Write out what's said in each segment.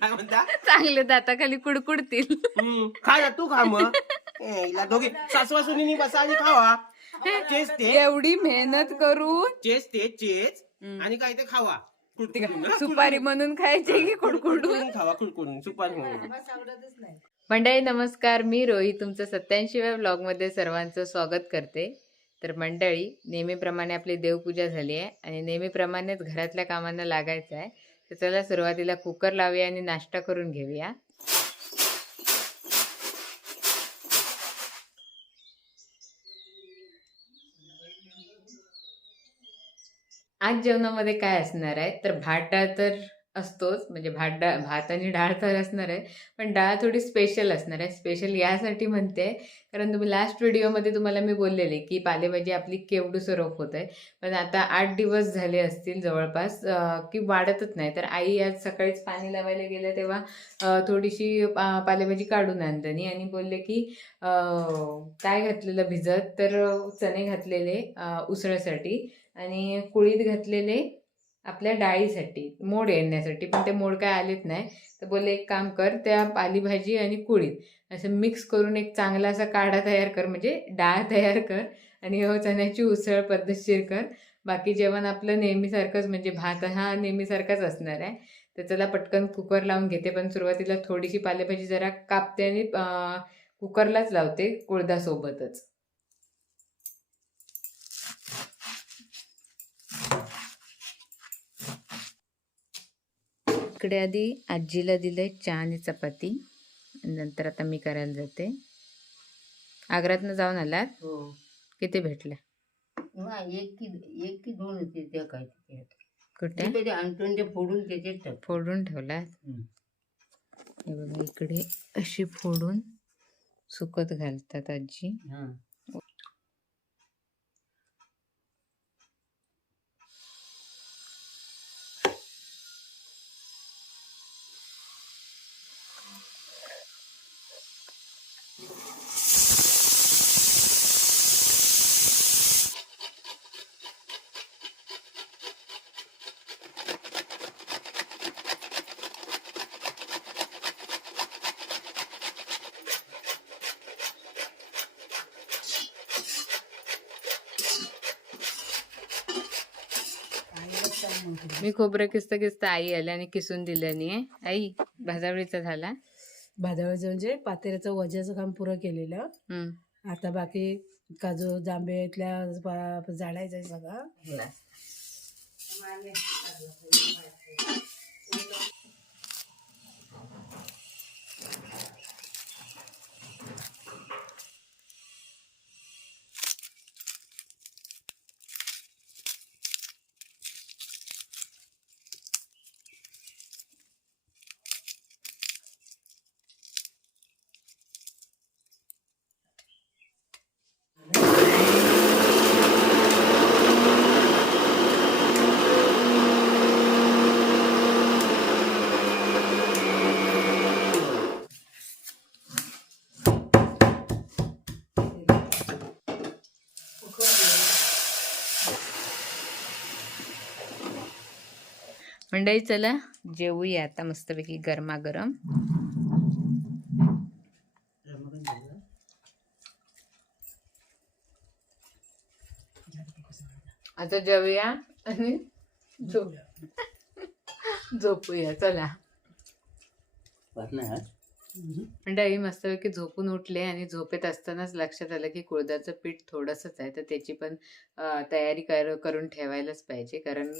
काय म्हणता? चांगले दाताखाली कुडकुडतील. खा ना, तू खा मग. हिला दोघे सासवा सुनीनी बसा आणि खावा. चेस ते एवढी मेहनत करून चेस आणि काय ते खावा. कुडकुडून, हा, सुपारी म्हणून खायची की कुडकुडून. कुडकुडून खावा, कुडकुडून सुपारी म्हणून. मंडळी नमस्कार, मी रोही तुमचं 87व्या व्लॉगमध्ये सर्वांचं स्वागत करते. तर मंडळी, नेहमीप्रमाणे आपली देवपूजा झाली आहे आणि नेहमीप्रमाणेच घरातल्या कामांना लागायचं आहे. तर चला सुरुवातीला कुकर लावूया आणि नाश्ता करून घेऊया. आज जेवणामध्ये काय असणार आहे तर भात डाळ तर असतोच, म्हणजे भात आणि डाळ तर असणार आहे, पण डाळ थोडी स्पेशल असणार आहे. स्पेशल यासाठी म्हणते कारण तुम्ही लास्ट व्हिडिओमध्ये तुम्हाला मी बोललेले की पालेभाजी आपली केवढूसं रोप होत आहे, पण आता 8 दिवस झाले असतील जवळपास की वाढतच नाही. तर आई आज सकाळीच पाणी लावायला गेल्या तेव्हा थोडीशी पालेभाजी काढून आणतानी आणि बोलले की काय घातलेलं भिजत, तर चणे घातलेले उसळसाठी आणि कुळीत घातलेले आपल्या डाळीसाठी, मोड येण्यासाठी, पण ते मोड काय आलेत नाही. तर बोलले एक काम कर, त्या पालेभाजी आणि कुळीत असं मिक्स करून एक चांगला असा काढा तयार कर, म्हणजे डाळ तयार कर आणि चण्याची उसळ पद्धतशीर कर. बाकी जेवण आपलं नेहमीसारखंच, म्हणजे भात हा नेहमीसारखाच असणार आहे. तर चला पटकन कुकर लावून घेते, पण सुरुवातीला थोडीशी पालेभाजी जरा कापते आणि कुकरलाच लावते कुळदासोबतच. इकडे आधी आजीला दिलंय चहा आणि चपाती, नंतर आता मी करायला जाते. आग्र्यातनं जाऊन आलात? हो. किती भेटल्या? एक की दोन होते त्या काय ते. कुठे ते आणून ते फोडून त्याच्यात टाक. फोडून ठेवलात? हे बघा, इकडे अशी फोडून सुकत घालतात आजी. हां. मी खोबरं किसता आई आल्या आणि किसून दिलं नाही. आई भाजावळीचा झाला? भाजावळीचं म्हणजे पातेल्याचं वजाचं काम पुरं केलेलं. आता बाकी काजू जांभे इथल्या जाळायचं आहे सगळं. मंडळी चला जेवूया आता मस्तपैकी गरमागरम. आता जेवूया आणि झोपूया. चला मंडळी मस्तपैकी झोपून उठले आणि झोपेत असतानाच लक्षात आलं की कुळदाचं पीठ थोडंसंच आहे, तर त्याची पण तयारी करून ठेवायलाच पाहिजे, कारण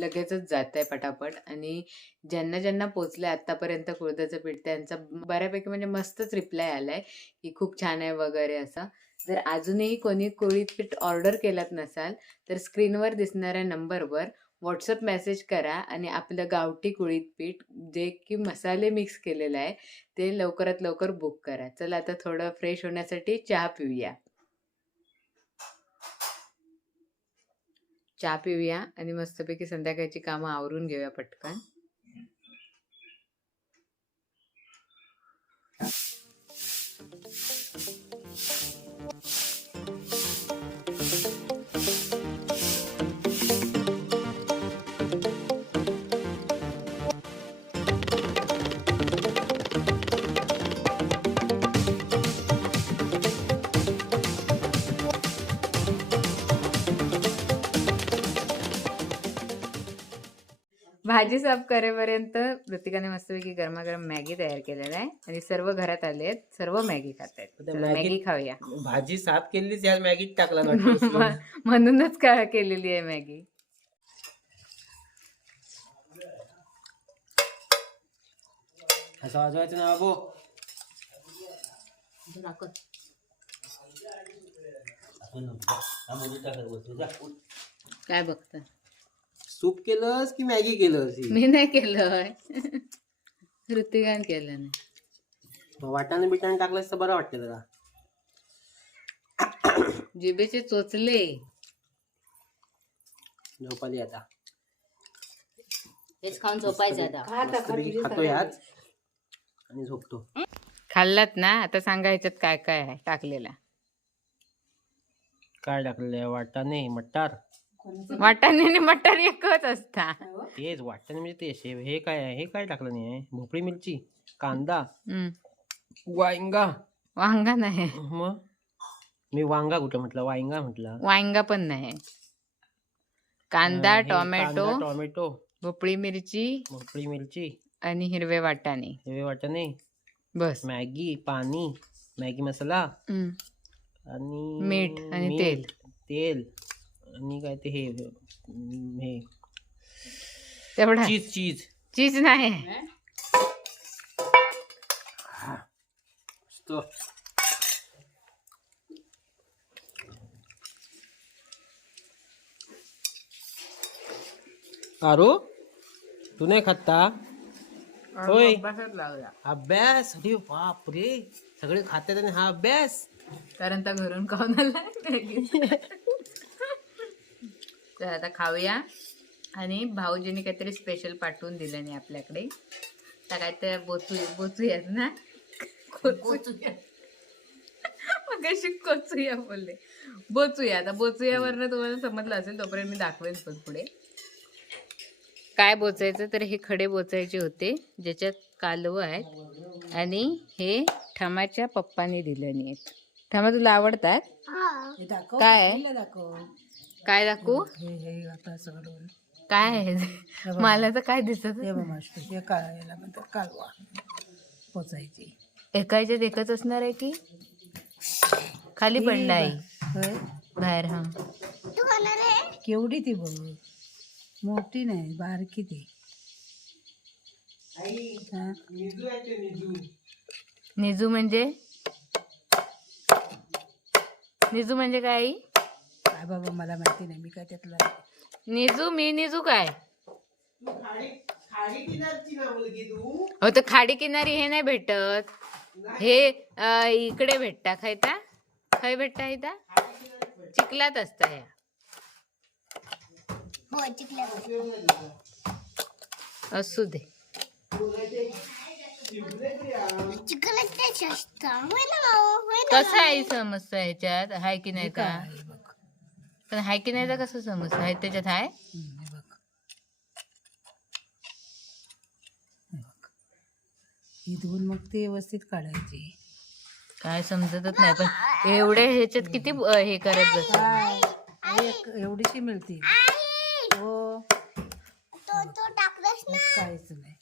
लगेचच जात आहे पटापट. आणि ज्यांना ज्यांना पोचलं आत्तापर्यंत कुळदाचं पीठ त्यांचा बऱ्यापैकी म्हणजे मस्तच रिप्लाय आला आहे की खूप छान आहे वगैरे असं. जर अजूनही कोणी कुळीत पीठ ऑर्डर केलात नसाल तर स्क्रीनवर दिसणाऱ्या नंबरवर व्हॉट्सअप मेसेज करा आणि आपलं गावठी कुळीत पीठ जे की मसाले मिक्स केलेलं आहे ते लवकरात लवकर बुक करा. चला आता थोडं फ्रेश होण्यासाठी चहा पिऊया. चहा पिऊया आणि मस्तपैकी संध्याकाळची कामं आवरून घेऊया पटकन. भाजी साफ करेपर्यंत ऋतिकाने मस्तपैकी गरमागरम मॅगी तयार केलेला आहे आणि सर्व घरात आले आहेत, सर्व मॅगी खात आहेत. आता चला, मॅगी खाऊया. भाजी साफ केलीच या मॅगीत टाकला वाटतं. म्हणूनच का केलेली आहे मॅगी. असं वाजवायचं ना बाबू. काय बघता? सूप केलंस की मॅगी केलंस ही? मी नाही केलं, ऋतिकाने केलं नाही. वाटाणे बिटाणे टाकलंस तर बरं वाटतं जरा. जिभेचे चोचले. झोपाली आता. हेच खाऊन झोपायचं आता. मस्तपैकी खातोय आज आणि झोपतो. खाल्लात ना, आता सांगा ह्याच्यात काय काय आहे टाकलेला. काय टाकलेलं आहे? वाटाणे, मटार. वाटाणे आणि मटार एकच असता. तेच वाटाणे म्हणजे ते शेव. हे काय आहे? हे काय टाकलं नाही आहे? भोपळी मिरची, कांदा, वांगा. वांगा नाही, मग मी वांगा कुठं म्हटलं? वांगा म्हटलं. वांगा पण नाही. कांदा, हे टोमॅटो, कांदा, टोमॅटो, भोपळी मिरची भोपळी मिरची, आणि हिरवे वाटाणे. हिरवे वाटाणे, बस. मॅगी, पाणी, मॅगी मसाला हम्म. आणि मीठ आणि तेल. तेल आणि काय ते हे तेवढा. चीज चीज चीज नाही. तो आरू तू नाही खाता? होय. अभ्यास. अरे बाप रे, सगळे खातात आणि हा अभ्यास. कारण त्या घरून खाऊन आलाय. तर आता खाऊया. आणि भाऊजीने काहीतरी स्पेशल पाठवून दिलं नाही आपल्याकडे. तर काय तर बोचूयात ना. मग अशी कोचूया बोलले. बोचूया. आता बोचूयावरनं तुम्हाला समजलं असेल, तोपर्यंत मी दाखवेन पण पुढे काय बोचायचं. तर हे खडे बोचायचे होते ज्याच्यात कालवं आहेत आणि हे ठमाच्या पप्पाने दिले नाहीत. ठमा तुला आवडतात? काय काय दाखवू? काय आहे? मला तर काय दिसत कालवा पोचायची. एकाच्यात एकच असणार आहे की खाली पडला आहे बाहेर? हा, केवढी ती बघ, मोठी नाही, बारकी ती. निजू म्हणजे? निजू म्हणजे काय आई? काय बाबा मला माहिती नाही, मी काय त्यातलं. निजू निजू काय? हो, तर खाडी किनारी हे नाही भेटत. हे इकडे भेटता. खायता खाय भेटता इथं चिखलात असता. ह्या असू दे. कसं आहे समजतं ह्याच्यात? हाय की नाही का? पण हाय की नाही तर कसं समजतं? हाय त्याच्यात हाय. ही धुवून मग ते व्यवस्थित काढायची. काय समजतच नाही. पण एवढे ह्याच्यात किती हे करत बस. एवढीशी मिळते. हो, काहीच नाही.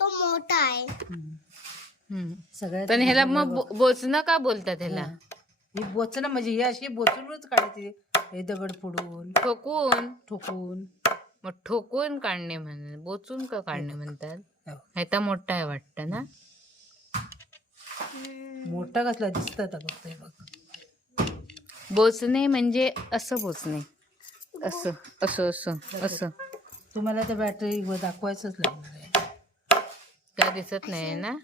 तो मोठा आहे. सगळ्यात पण ह्याला मग बोचणं का बोलतात ह्याला? ही बोचणं म्हणजे ही अशी बोचूनच काढायची. हे दगड फोडून ठोकून मग ठोकून काढणे म्हणतात. बोचून का काढणे म्हणतात? ह्याचा मोठा आहे वाटतं ना. मोठा कसला दिसत आता फक्त. हे बघ, बोचणे म्हणजे असं बोचणे. असं असं असं असं. तुम्हाला तर बॅटरी दाखवायचंच लागणार आहे. काय दिसत नाही ना.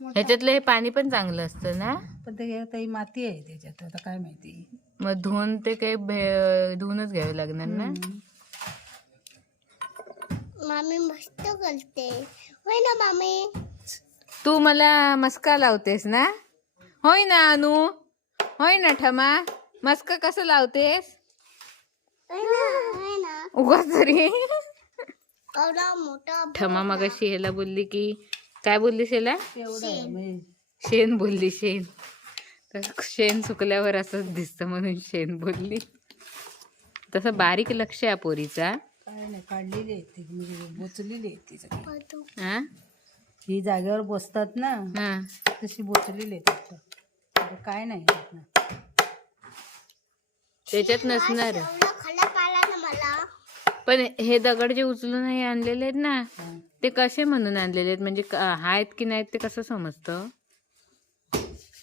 ह्याच्यातलं हे पाणी पण चांगलं असतं ना. पण ते आता ही माती आहे त्याच्यात, आता काय माहिती. मग धुवून ते काही धुवूनच घ्यावे लागणार ना. मामी मस्त करते, होय ना मामी? तू मला मस्का लावतेस ना? होय ना अनु? होय ना ठमा? मस्का कसं लावतेस? उगा तरी. ठमा मगाशी ह्याला बोलली की काय बोललीस ह्याला? शेण बोलली. शेण. तर शेण सुकल्यावर असंच दिसतं म्हणून शेण बोलली. तसं बारीक लक्ष आहे पोरीचा. काय नाही, काढलेली आहे ती, म्हणजे बोचलेली आहे ती सगळी. हा ही जागेवर बसतात ना, हा तशी बोचलेली आहे फक्त. आता काय नाही त्यात ना. त्याच्यात नसणार. एवढा खराब आला ना मला. पण हे दगड जे उचलून हे आणलेले आहेत ना, ते कसे म्हणून आणलेले आहेत, म्हणजे आहेत की नाहीत ते कसं समजतं?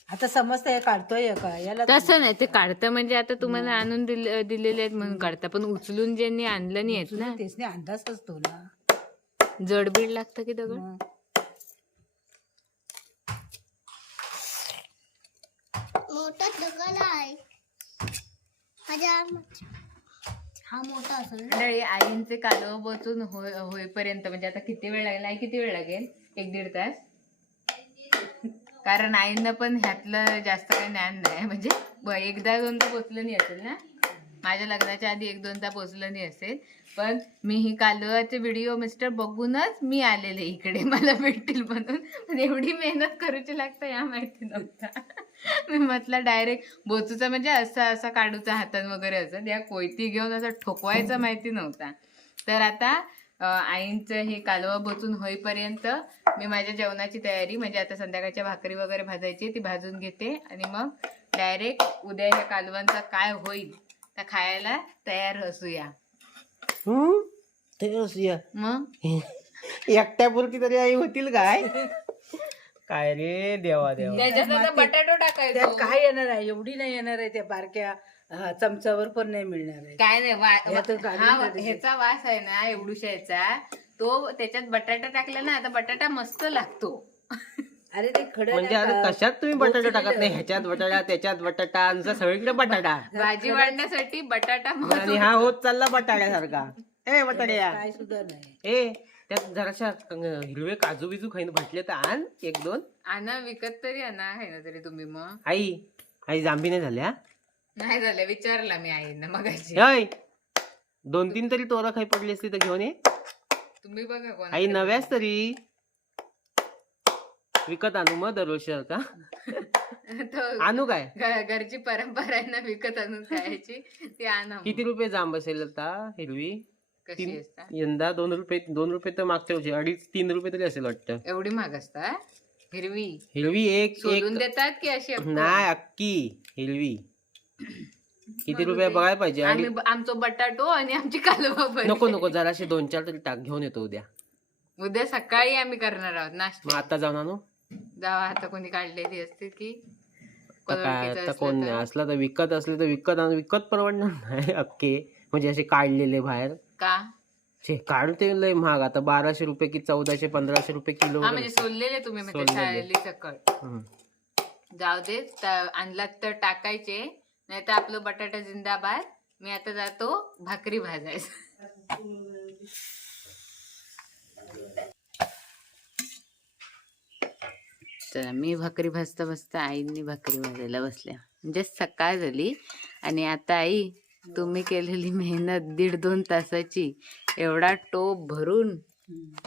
आता समजतं हे काढतोय का याला. तसं नाही, ते काढतं म्हणजे आता तुम्हाला आणून दिलेले आहेत म्हणून काढता, पण उचलून ज्यांनी आणलं नाही आहेत ना, तेच नाही, अंदाज असतो ना. जडबीड लागतं की दगड. मग मोठा दगड आहे. हा मोठा असेल ना. मंडळी, आईंचे कालव बोचून होईपर्यंत म्हणजे आता किती वेळ लागेल? आई किती वेळ लागेल? 1-1.5 तास. कारण आईंना पण ह्यातलं जास्त काही ज्ञान नाही, म्हणजे एकदा दोनदा पोचलं नाही असेल ना, माझ्या लग्नाच्या आधी 1-2दा पोचलं नाही असेल. पण मी ही कालवाचे व्हिडिओ मिस्टर बघूनच मी आलेले इकडे, मला भेटतील म्हणून. पण एवढी मेहनत करूची लागतं या माहिती नव्हता. मी म्हटलं डायरेक्ट बोचूचा म्हणजे असा काढूचा हातात वगैरे असं, या कोयती घेऊन असं ठोकवायचा माहिती नव्हता. तर आता आईंचं हे कालवं बोचून होईपर्यंत मी माझ्या जेवणाची तयारी, म्हणजे आता संध्याकाळच्या भाकरी वगैरे भाजायची, ती भाजून घेते आणि मग डायरेक्ट उद्या ह्या कालवांचा काय होईल त्या खायला तयार असूया. ते असूया. मग एकट्यापुरती तरी आई होतील काय? काय रे देवा देवा. त्याच्यात आता बटाटो टाकायचा. त्यात काय येणार आहे, एवढी नाही येणार आहे, त्या बारक्या चमचावर पण नाही मिळणार आहे. काय नाही यात घालून हा द्यायचं. ह्याचा वास आहे ना एवढूशा याचा, तो त्याच्यात बटाटा टाकला ना, आता बटाटा मस्त लागतो. अरे ते खडं म्हणजे नाही आता का? कशात तुम्ही बटाटा टाकत नाही? ह्याच्यात बटाटा, त्याच्यात बटाटा, नुसतं सगळीकडे बटाटा. भाजी वाढण्यासाठी बटाटा आणि हा होत चालला बटाट्यासारखा. ए बटाट्या, काय सुद्धा नाही. ए त्यात जराशा हिरवे काजू बिजू खाईन म्हटले तर आण 1-2. आणा विकत तरी आणा, आहे ना तरी तुम्ही. मग आई जांभी नाही झाल्या? नाही झालं, विचारला मी आईंना मगाशी. 2-3 तरी तोरा खाई पडली असती तर घेऊन ये. तुम्ही बघा कोण आई नव्याच तरी विकत आणू मग दरवर्षी का? आणू काय? घरची परंपरा आहे ना विकत आणून खायची, ती आणा. किती रुपये जांब असेल आता हिरवी? कशी असता? यंदा 2 रुपये तर मागच्या वर्षी 2.5-3 रुपये तरी असेल वाटतं. एवढी महाग असता हिरवी? हिरवी एक सोलून देतात की अशी अक्कल? नाही, अक्की हिरवी. किती रुपये बघायला पाहिजे. आणि आमचा बटाटो आणि आमची कालवा नको जराशे 2-4 तरी टाक, घेऊन येतो उद्या. उद्या सकाळी आम्ही करणार आहोत मग नाश्ता. आता जाऊन आणू. जावा, आता कोणी काढलेली असते की काय आता कोण नाही असला तर विकत असले तर विकत आणू. विकत परवडणार नाही अक्के, म्हणजे असे काढलेले बाहेर. का? काढते लय महाग आता. 1200 रुपये की 1400-1500 रुपये किलो. हा म्हणजे सोललेले तुम्ही म्हणजे शाळेली सकट. जाऊ दे, आणलात तर टाकायचे, नाही तर आपलं बटाटा जिंदाबाद. मी आता जातो भाकरी भाजायचं. चला, मी भाकरी भाजता भाजता आईंनी भाकरी भाजायला बसल्या. म्हणजे सकाळ झाली आणि आता आई तुम्ही केलेली मेहनत 1.5-2 तासाची, एवढा टोप भरून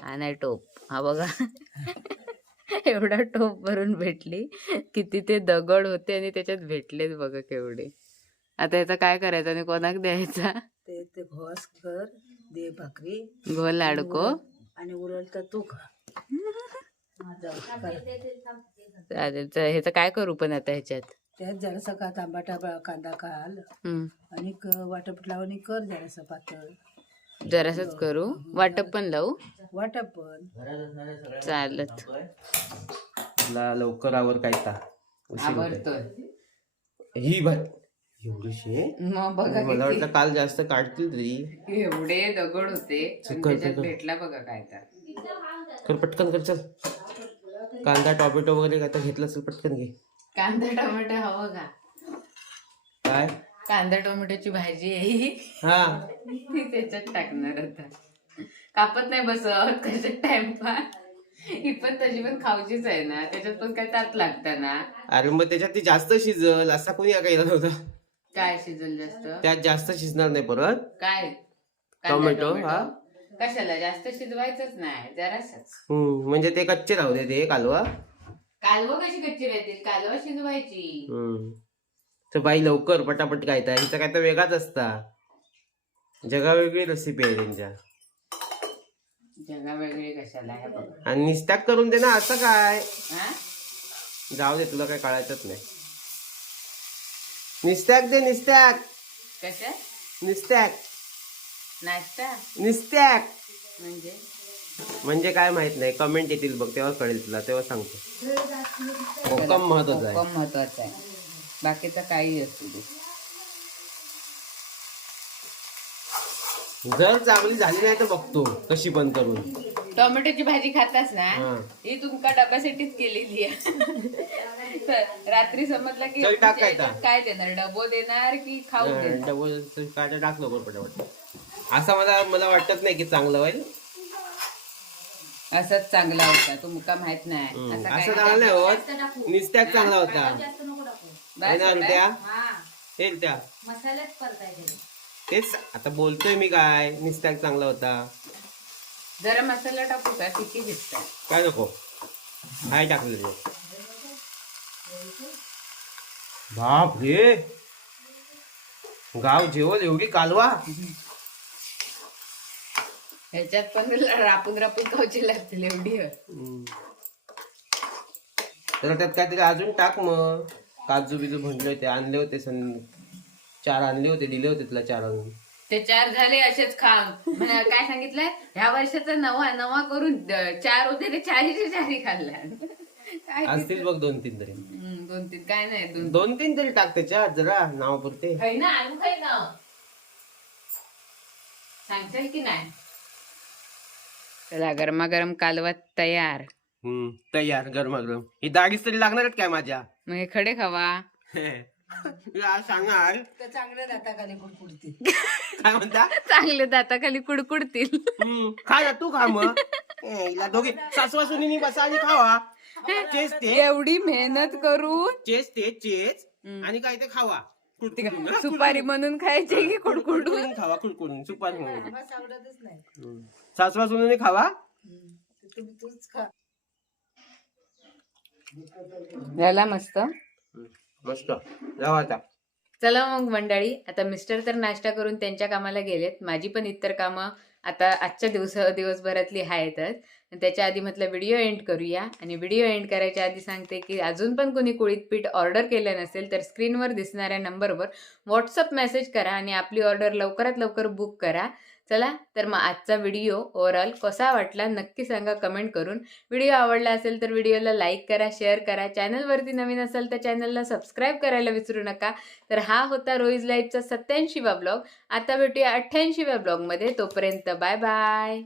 आणि टोप हा बघा एवढा टोप भरून भेटली. किती ते दगड होते आणि त्याच्यात भेटलेच बघा केवढे. आता याचा काय करायचं आणि कोणाक द्यायचा? ते घोस कर, दे भाकरी, घोल अडको आणि उरल तर तू खा. चालेल. ह्याचं काय करू पण आता ह्याच्यात? त्यात जरासा का तांबाटा कांदा घाल आणि वाटप लावून कर, जरासा पातळ. जरासच करू, वाटप पण लावू. वाटप पण चालत. लवकर आवर काय ता आवडतोय ही भात एवढीशी. मग बघा मला वाटलं काल जास्त काढतील तरी. एवढे दगड होते आणि त्याच्यात भेटला बघा काय तर. कर पटकन कर, चल. कांदा टोमॅटो वगैरे आता घेतलं असेल पटकन घे. कांदा टोमॅटो हवं का? काय कांदा टोमॅटोची भाजी आहे ही. हा ती त्याच्यात टाकणार आता. कापत नाही बसत कशात टाइमपास. ही पण तशी पण खाऊचीच आहे ना, त्याच्यात पण काय तात लागतं ना. अरे मग त्याच्यात ती जास्त शिजल असा कोणी काही नव्हता. काय शिजल जास्त? त्यात जास्त शिजणार नाही परत. काय टोमॅटो हा कशाला जास्त शिजवायचंच नाही, जरासच. म्हणजे ते कच्चे राहू दे ते कालवा. कालवं कशी कच्ची राहतील? कालवा शिजवायची. तर बाई लवकर पटापट काय तर हिचा काय तर वेगळाच असता. जगावेगळी रेसिपी आहे त्यांच्या. जगा वेगळी कशाला आहे बघा. आणि निस्ताक करून दे ना असं काय. हा? जाऊ दे तुला काय कळायचंच नाही. निस्ताक दे निस्ताक. कशा? निस्ताक नाश्ता निस्ताक म्हणजे म्हणजे काय माहित नाही. कमेंट येतील बघ तेव्हा कळेल तुला, तेव्हा सांगतो. कोकम महत्वाचं आहे. कोकम महत्वाचं आहे, बाकीचं काही असू दे. जर चांगली झाली नाही तर बघतो कशी पण करून. टोमॅटोची भाजी खातास ना, हा. ही तुमका डब्यासाठीच केलेली आहे. तर रात्री समजलं की चल टाक काय याच्यात काय देणार, डबो देणार की खाऊ देणार? डबल काय टाकलं बरं पटापट. असं मला वाटत नाही की चांगलं होईल. असंच चांगला होता, तुमका माहित नाही. असं चांगलं नाही होत. निस्त्याक चांगला होता. आहे ना रुट्या? तेच त्या तेच आता बोलतोय मी. काय निस्त्याक चांगला होता. जरा मसाला टाकू का? किती दिसतात? काय नको काय टाकलं ते. बाप रे, गाव जेवण एवढी कालवा. ह्याच्यात पण रापून रापून खाऊची लागतील एवढी. तर त्यात काहीतरी अजून टाक मग. काजू बिजू भंडले होते, आणले होते 4 आणले होते, दिले होते तुला 4 आणून. ते 4 झाले असेच खा. काय सांगितलंय, ह्या वर्षाचा नवा करून 4 होते, ते 4चे 4 खाल्ल्या. काय असतील बघ 2-3 तरी. 2-3 काय नाही, 2-3 तरी टाक त्याच्यात जरा नाव पुरते. खाई ना, आलू खाई ना, सांगशाल की नाही. चला, गरमागरम कालवा तयार. तयार गरमागरम. ही दागीच तरी लागणार काय माझ्या. मग हे खडे खावा. सांगा चांगल्या दाताखाली कुडकुडते. काय म्हणता. चांगले दाताखाली कुडकुडतील. खा ना तू, खा मग. हिला दोघे सासवा सुनी बसा आणि खावा. चेस ते एवढी मेहनत करून चेस आणि काय ते खावा. सुपारी म्हणून खायची की कुडकुडून खावा. कुडकुडून सुपारी म्हणून आवडतच नाही. सासवा सुनी खावा. तुम्ही तूच खा. झाला मस्त. मस्त जाऊ आता. चला मग मंडळी, आता मिस्टर तर नाश्ता करून त्यांच्या कामाला गेलेत. माझी पण इतर कामं आता आजच्या दिवसभरातली आहेतच. त्याच्या आधी म्हटलं व्हिडिओ एंड करूया. आणि व्हिडिओ एंड करायच्या आधी सांगते की अजून पण कोणी कुळीत पीठ ऑर्डर केलं नसेल तर स्क्रीनवर दिसणाऱ्या नंबरवर व्हॉट्सअप मेसेज करा आणि आपली ऑर्डर लवकरात लवकर बुक करा. चला तर मग आजचा व्हिडिओ ओव्हरऑल कसा वाटला नक्की सांगा कमेंट करून. व्हिडिओ आवडला असेल तर व्हिडिओला लाईक करा, शेअर करा. चॅनलवरती नवीन असाल तर चॅनलला सबस्क्राईब करायला विसरू नका. तर हा होता रोईज लाईफचा 87वा ब्लॉग. आता भेटूया 88व्या ब्लॉगमध्ये. तोपर्यंत बाय बाय.